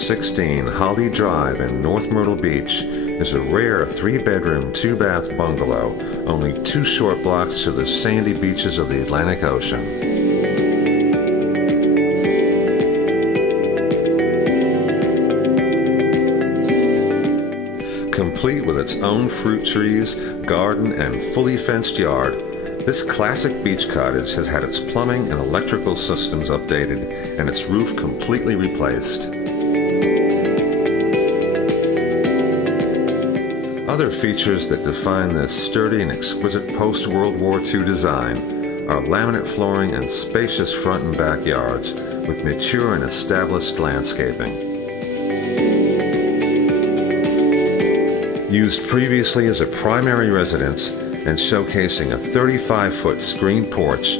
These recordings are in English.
116 Holly Drive in North Myrtle Beach is a rare 3-bedroom, 2-bath bungalow, only 2 short blocks to the sandy beaches of the Atlantic Ocean. Complete with its own fruit trees, garden, and fully fenced yard, this classic beach cottage has had its plumbing and electrical systems updated and its roof completely replaced. Other features that define this sturdy and exquisite post-World War II design are laminate flooring and spacious front and backyards with mature and established landscaping. Used previously as a primary residence and showcasing a 35-foot screened porch,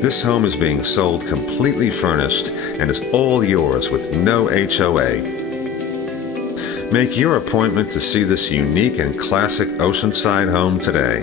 this home is being sold completely furnished and is all yours with no HOA. Make your appointment to see this unique and classic oceanside home today.